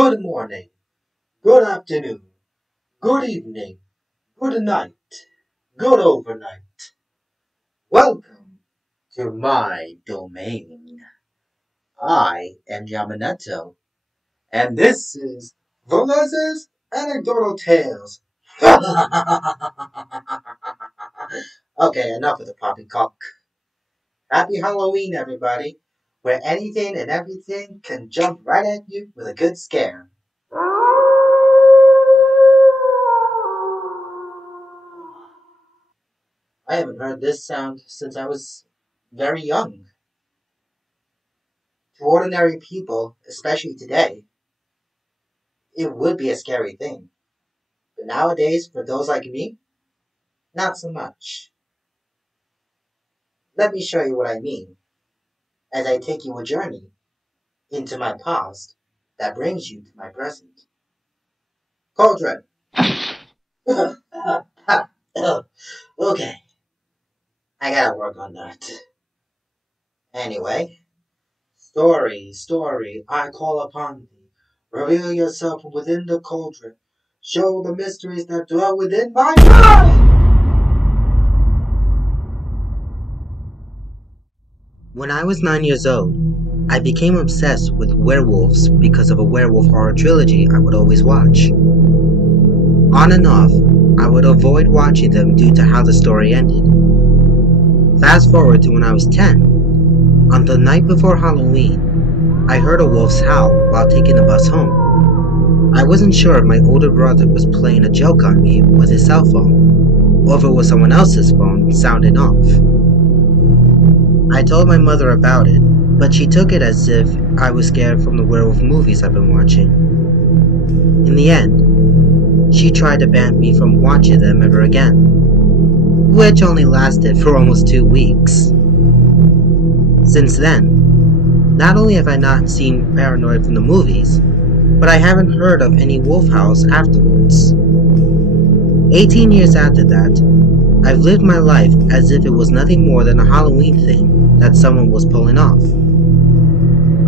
good morning, good afternoon, good evening, good night, good overnight. Welcome to my domain. I am Yaminetto, and this is Velez's Anecdotal Tales. Okay, enough of the poppycock. Happy Halloween, everybody, where anything and everything can jump right at you with a good scare. I haven't heard this sound since I was very young. To ordinary people, especially today, it would be a scary thing. But nowadays, for those like me, not so much. Let me show you what I mean as I take you a journey into my past that brings you to my present. Cauldron. Okay, I gotta work on that. Anyway, story, I call upon thee. Reveal yourself from within the cauldron. Show the mysteries that dwell within my mind! When I was 9 years old, I became obsessed with werewolves because of a werewolf horror trilogy I would always watch. On and off, I would avoid watching them due to how the story ended. Fast forward to when I was 10. On the night before Halloween, I heard a wolf's howl while taking the bus home. I wasn't sure if my older brother was playing a joke on me with his cell phone, or if it was someone else's phone sounding off. I told my mother about it, but she took it as if I was scared from the werewolf movies I've been watching. In the end, she tried to ban me from watching them ever again, which only lasted for almost 2 weeks. Since then, not only have I not seen Paranoid from the movies, but I haven't heard of any wolf howls afterwards. 18 years after that, I've lived my life as if it was nothing more than a Halloween thing that someone was pulling off.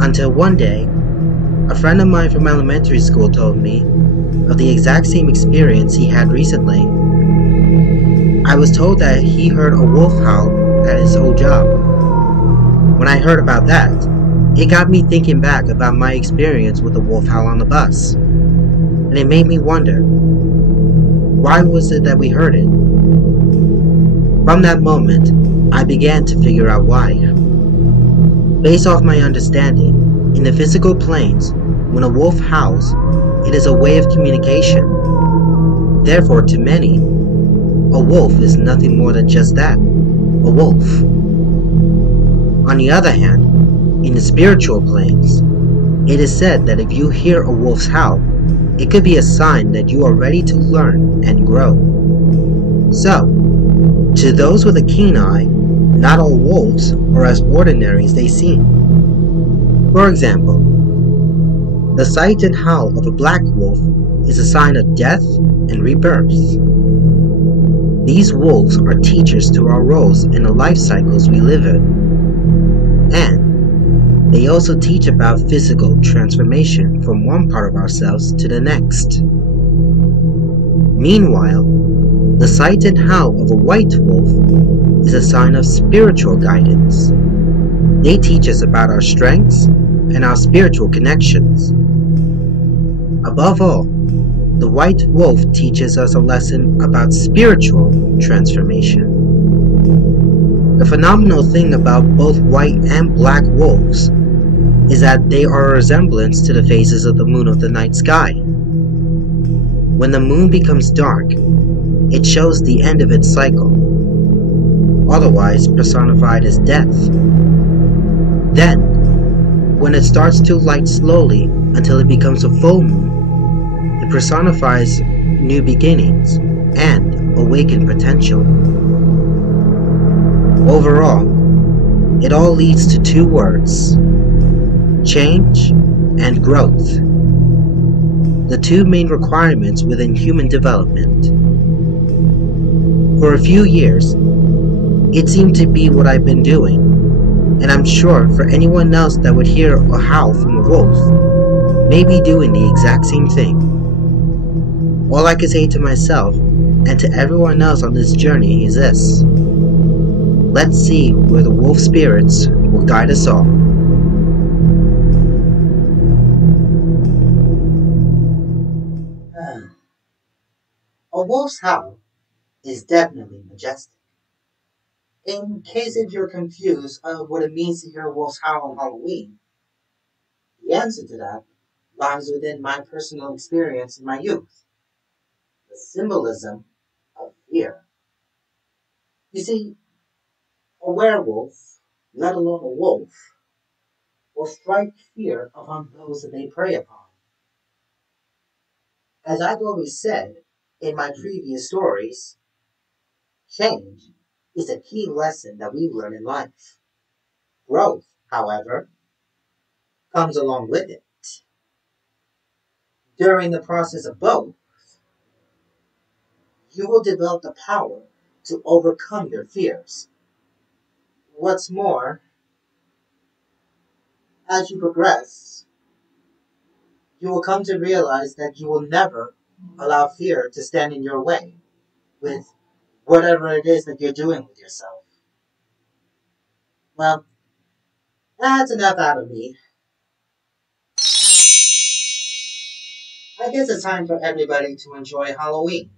Until one day, a friend of mine from elementary school told me of the exact same experience he had recently. I was told that he heard a wolf howl at his old job. When I heard about that, it got me thinking back about my experience with the wolf howl on the bus. And it made me wonder, why was it that we heard it? From that moment, I began to figure out why. Based off my understanding, in the physical planes, when a wolf howls, it is a way of communication. Therefore, to many, a wolf is nothing more than just that, a wolf. On the other hand, in the spiritual planes, it is said that if you hear a wolf's howl, it could be a sign that you are ready to learn and grow. So, to those with a keen eye, not all wolves are as ordinary as they seem. For example, the sight and howl of a black wolf is a sign of death and rebirth. These wolves are teachers to our roles in the life cycles we live in. And they also teach about physical transformation from one part of ourselves to the next. Meanwhile, the sight and howl of a white wolf is a sign of spiritual guidance. They teach us about our strengths and our spiritual connections. Above all, the white wolf teaches us a lesson about spiritual transformation. The phenomenal thing about both white and black wolves is that they are a resemblance to the phases of the moon of the night sky. When the moon becomes dark, it shows the end of its cycle, otherwise personified as death. Then, when it starts to light slowly until it becomes a full moon, it personifies new beginnings and awakened potential. Overall, it all leads to 2 words: change and growth. The 2 main requirements within human development. For a few years, it seemed to be what I've been doing, and I'm sure for anyone else that would hear a howl from a wolf, may be doing the exact same thing. All I can say to myself and to everyone else on this journey is this: let's see where the wolf spirits will guide us all. A wolf's howl is definitely majestic. In case if you're confused of what it means to hear a wolf's howl on Halloween, the answer to that lies within my personal experience in my youth: the symbolism of fear. You see, a werewolf, let alone a wolf, will strike fear upon those that they prey upon. As I've always said in my previous stories, change is a key lesson that we learn in life. Growth, however, comes along with it. During the process of both, you will develop the power to overcome your fears. What's more, as you progress, you will come to realize that you will never allow fear to stand in your way with whatever it is that you're doing with yourself. Well, that's enough out of me. I guess it's time for everybody to enjoy Halloween.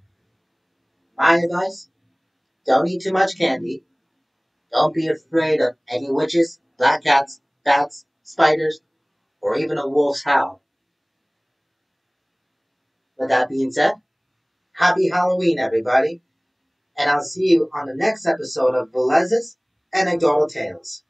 My advice: don't eat too much candy. Don't be afraid of any witches, black cats, bats, spiders, or even a wolf's howl. With that being said, happy Halloween, everybody, and I'll see you on the next episode of Velez's Anecdotal Tales.